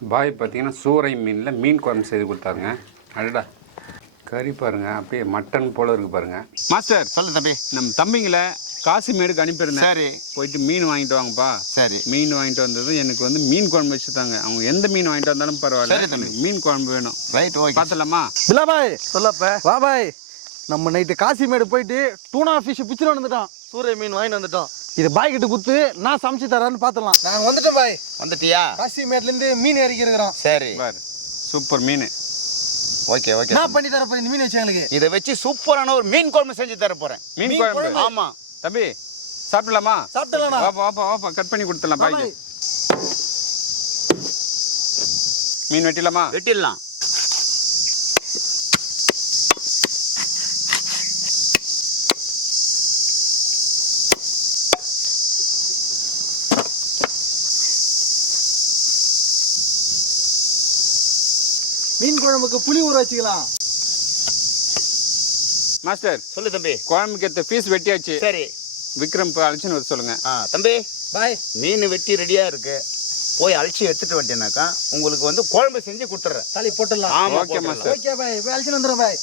பாய் பார்த்தீங்கன்னா சூறை மீனில் மீன் குழம்பு செய்து கொடுத்தாருங்க. அடடா கறி பாருங்க, அப்படியே மட்டன் போல இருக்கு பாருங்க. மாஸ்டர் சொல்லு தம்பி. நம்ம தம்பிங்களை காசிமேடுக்கு அனுப்பியிருந்தேன். சரி, போயிட்டு மீன் வாங்கிட்டு வாங்கப்பா. சரி. மீன் வாங்கிட்டு வந்தது எனக்கு வந்து மீன் குழம்பு வச்சுட்டாங்க. அவங்க எந்த மீன் வாங்கிட்டு வந்தாலும் பரவாயில்ல, எனக்கு மீன் குழம்பு வேணும். Right, okay. பார்த்தலாமா? பில்லா பாய் சொல்லப்ப வா பாய். நம்ம நைட்டு காசிமேடு போயிட்டு டூனா ஃபிஷ் பிடிச்சிட்டு வந்துட்டோம். சூறை மீன் வாங்கிட்டு வந்துட்டோம். இது பாய் கிட்ட குத்து நான் சமைச்சு தரேன்னு பார்த்துலாம். நாங்கள் வந்துட்டோம் பாய். வந்துட்டியா? காசிமேட்லேருந்து மீன் இறக்கி இருக்கிறோம். சரி, சூப்பர் மீன். Okay okay. நான் பண்ணி தர போறேன் இந்த மீன் வச்சு எங்களுக்கு. இதை வச்சு சூப்பரான ஒரு மீன் குழம்பு செஞ்சு தர போறேன். மீன் குழம்பு? ஆமா தம்பி சாப்பிடலாமா? சாப்பிடலாம். வாப்பா வாப்பா வாப்பா, கட் பண்ணி கொடுத்துடலாம் பாய்க்கு. மீன் வெட்டிடலாமா? வெட்டிடலாம். மீன் குழம்புக்கு புளி ஊற வச்சுக்கலாம். மாஸ்டர் சொல்லு தம்பி. குழம்புக்கு ஏற்ற பீஸ் வெட்டியாச்சு. சரி, விக்ரம் அழைச்சுன்னு வர சொல்லுங்க. தம்பி பாய், மீன் வெட்டி ரெடியா இருக்கு. போய் அழைச்சி எடுத்துட்டு வந்துட்டேனாக்கா உங்களுக்கு வந்து குழம்பு செஞ்சு கொடுத்துட்றேன். தலை போட்டுடலாம். ஆமா, ஓகே மாஸ்டர். ஓகே பாய், போய் அழைச்சிட்டு வந்துடுறேன் பாய்.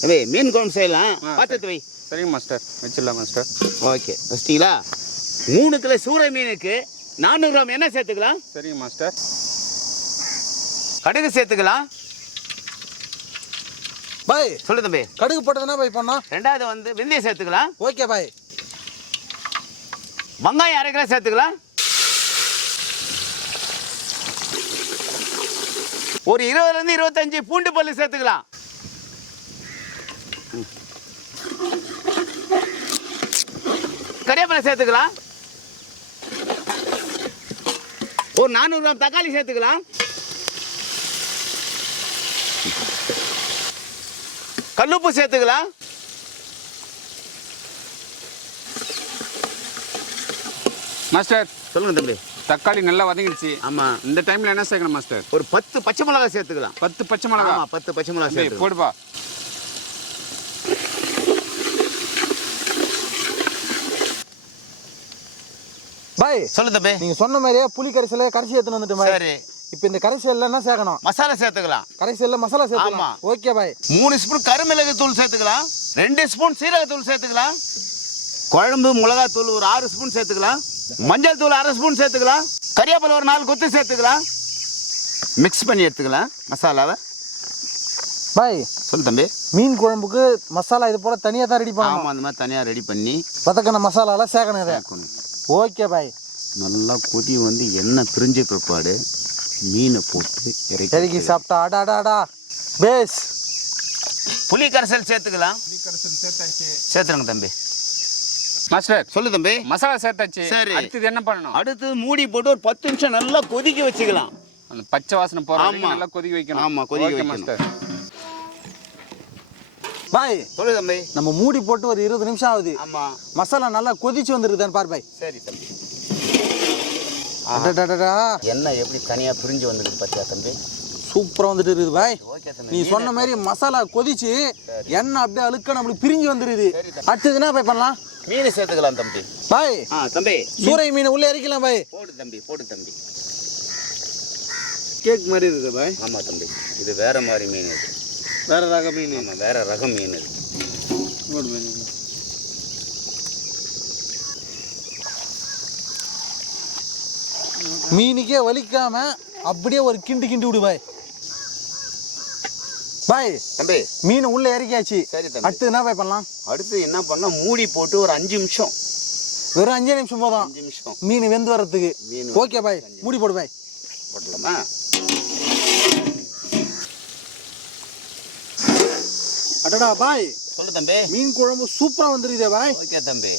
தம்பி மீன் குழம்பு செய்யலாம். பார்த்துட்டு வை. சரிங்க மாஸ்டர், வச்சிடலாம் மாஸ்டர். ஓகே, வச்சிட்டீங்களா? 3 கிலோ சூறை மீனுக்கு 400 கிராம் என்ன சேர்த்துக்கலாம்? சரிங்க மாஸ்டர். கடுகு சேர்த்துக்கலாம். பாய் சொல்லு தம்பி. கடுகு போட்டதுன்னா பாய் பண்ணோம். ரெண்டாவது வந்து வெந்தயம் சேர்த்துக்கலாம். Okay bye. வெங்காயம் 1/2 கிலோ சேர்த்துக்கலாம். ஒரு 20 ல இருந்து 25 பூண்டு பல்லு சேர்த்துக்கலாம். கறிவேப்பிலை சேர்த்துக்கலாம். ஒரு 400 கிராம் தக்காளி சேர்த்துக்கலாம். கல்லுப்பு சேர்த்துக்கலாம். மாஸ்டர் சொல்லுங்க தம்பி. தக்காளி நல்லா வதங்கிடுச்சு. ஆமா, இந்த டைம்ல என்ன சேர்க்கணும் மாஸ்டர்? ஒரு 10 பச்சை மிளகாய் சேர்த்துக்கலாம். 10 பச்சை மிளகாய்? ஆமா, 10 பச்சை மிளகாய் சேர்த்து போடுப்பா. பாய் சொல்லு தம்பி. நீங்க சொன்ன மாதிரியே புளி கரைசல கரைச்சி எடுத்துட்டு வந்துட்டு பாய். சரி, இப்போ இந்த கரைசல்ல என்ன சேர்க்கணும்? மசாலா சேர்த்துக்கலாம். கரைசல்ல மசாலா சேர்க்கலாம். Okay bye. 3 ஸ்பூன் கருமிளகு தூள் சேர்த்துக்கலாம். 2 ஸ்பூன் சீரக தூள் சேர்த்துக்கலாம். குழம்பு மிளகாய் தூள் ஒரு 6 ஸ்பூன் சேர்த்துக்கலாம். மஞ்சள் தூள் 1/2 ஸ்பூன் சேர்த்துக்கலாம். கறிவேப்பிலை ஒரு 4 கொத்து சேர்த்துக்கலாம். மிக்ஸ் பண்ணி எடுத்துக்கலாம் மசாலாவை. பாய் சொல்லு தம்பி. மீன் குழம்புக்கு மசாலா இது போல தனியா தான் ரெடி பண்ணணும். ஆமா, அந்த மாதிரி தனியா ரெடி பண்ணி வதக்கின மசாலாலாம் சேர்க்கணும் இதை. Okay bye. நல்லா கொதி வந்து எண்ணெய் பிரிஞ்ச பிற்பாடு மீனை போட்டு இறக்கி சாப்பிட்டா அடாடாடா பேஸ். புளி கரைசல் சேர்த்துக்கலாம். சேர்த்துருங்க தம்பி. மாஸ்டர் சொல்லு தம்பி. மசாலா சேர்த்தாச்சு. சரி, அடுத்து என்ன பண்ணணும்? அடுத்து மூடி போட்டு ஒரு 10 நிமிஷம் நல்லா கொதிக்க வச்சுக்கலாம். அந்த பச்சை வாசனை போற வரைக்கும் நல்லா கொதிக்க வைக்கணும். ஆமா, கொதிக்க வைக்கணும் மாஸ்டர். பாய் சொல்லு தம்பி. நம்ம மூடி போட்டு ஒரு 20 நிமிஷம் ஆகுது. ஆமா, மசாலா நல்லா கொதிச்சு வந்துருக்குதான்னு பாரு பாய். சரி தம்பி. அடடடடா, எண்ணெய் எப்படி தனியா பிரிஞ்சு வந்துருக்கு பாத்தியா தம்பி? சூப்பரா வந்துட்டு இருக்குது பாய். ஓகே தம்பி. நீ சொன்ன மாதிரி மசாலா கொதிச்சு எண்ணெய் அப்படியே அழுக்க நம்மளுக்கு பிரிஞ்சு வந்துருது. அடுத்தது என்ன பாய் பண்ணலாம்? மீன் சேர்த்துக்கலாம் தம்பி. பாய் தம்பி சூறை மீன் உள்ள இறக்கலாம் பாய். போடு தம்பி, போடு தம்பி. கேக் மாதிரி இருக்குது பாய். ஆமா தம்பி, இது வேற மாதிரி மீன். இது வேற ரக மீன். ஆமா, வேற ரக மீன் இது. மீனுக்கே வலிக்காம அப்படியே ஒரு கிண்டு கிண்டு விடு பாய். பாய் தம்பி மீன் உள்ள இறக்கியாச்சு. சரி தம்பி. அடுத்து என்ன பாய் பண்ணலாம்? அடுத்து என்ன பண்ணா, மூடி போட்டு ஒரு 5 நிமிஷம். வெறும் 5 நிமிஷம் போதும் 5 நிமிஷம் மீன் வெந்து வர்றதுக்கு. மீன் ஓகே பாய், மூடி போடு பாய். போடலாமா? அடடா பாய், சொல்லு தம்பி. மீன் குழம்பு சூப்பரா வந்துருக்குதே பாய். ஓகே தம்பி.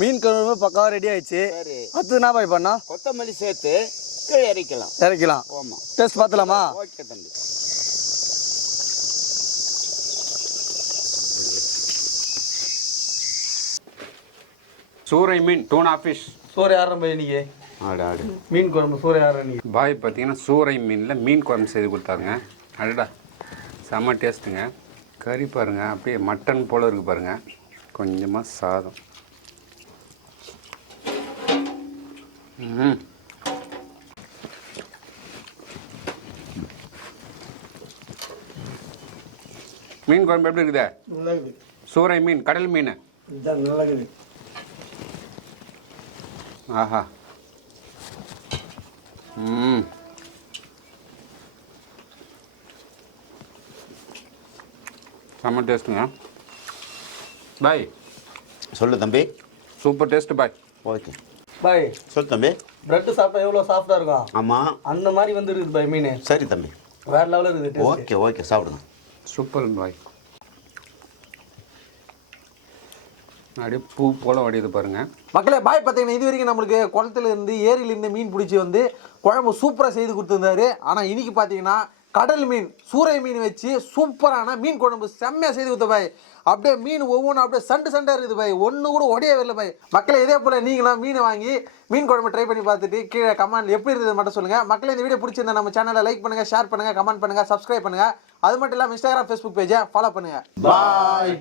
மீன் குழம்பு பக்காவா ரெடி ஆயிடுச்சு. சரி, அடுத்து என்ன பாய் பண்ணா? கொத்தமல்லி சேர்த்து கீழே இறக்கலாம். இறக்கலாம். ஆமா, டேஸ்ட் பார்த்தலாமா? ஓகே தம்பி. சூறை மீன் டூனா ஃபிஷ். சூறை ஆடுறோம் பாய் இன்னைக்கு. ஆடு மீன் குழம்பு சூறை ஆடுறோம் இன்னைக்கு. பாய் பார்த்தீங்கன்னா சூறை மீனில் மீன் குழம்பு செய்து கொடுத்தாருங்க. அடடா செம்ம டேஸ்ட்டுங்க. கறி பாருங்கள் அப்படியே மட்டன் போல் இருக்குது பாருங்கள். கொஞ்சமாக சாதம். மீன் குழம்பு எப்படி இருக்குதா? நல்லா இருக்குது. சூறை மீன், கடல் மீன். இதுதான் நல்லா இருக்குது. ஆஹா. செம்ம டேஸ்ட்டுங்க. பாய். சொல்லு தம்பி. சூப்பர் டேஸ்ட் பாய். ஓகே பாய். சொல்லு தம்பி. பிரெட்டு சாப்பிட்டா எவ்வளோ சாஃப்டாக இருக்கும். ஆமாம், அந்த மாதிரி வந்து இருக்குது பாய் மீன். சரி தம்பி, வேற லெவலில் இருக்குது. ஓகே ஓகே சாப்பிடுங்க. சூப்பர் பாய். அப்படியே பூ போல் வடியுது பாருங்கள். மக்களே பாய் பார்த்தீங்கன்னா இது வரைக்கும் நம்மளுக்கு குளத்துலேருந்து ஏரியிலேருந்து மீன் பிடிச்சி வந்து குழம்பு சூப்பராக செய்து கொடுத்துருந்தாரு. ஆனால் இன்னைக்கு பார்த்தீங்கன்னா கடல் மீன் சூறை மீன் வச்சு சூப்பரான மீன் குழம்பு செம்மையாக செய்து கொடுத்த பாய். அப்படியே மீன் ஒவ்வொன்றும் அப்படியே சண்டாக இருக்குது பாய். ஒன்று கூட உடையவே இல்லை பாய். மக்களே இதே போல் நீங்களாம் மீனை வாங்கி மீன் குழம்பு ட்ரை பண்ணி பார்த்துட்டு கீழே கமெண்ட் எப்படி இருந்தது மட்டும் சொல்லுங்கள். மக்களே இந்த வீடியோ பிடிச்சிருந்தா நம்ம சேனலை லைக் பண்ணுங்கள், ஷேர் பண்ணுங்கள், கமெண்ட் பண்ணுங்கள், சப்ஸ்கிரைப் பண்ணுங்கள். அது மட்டும் இல்லாமல் இன்ஸ்டாகிராம், ஃபேஸ்புக் பேஜை ஃபாலோ பண்ணுங்கள். பாய்.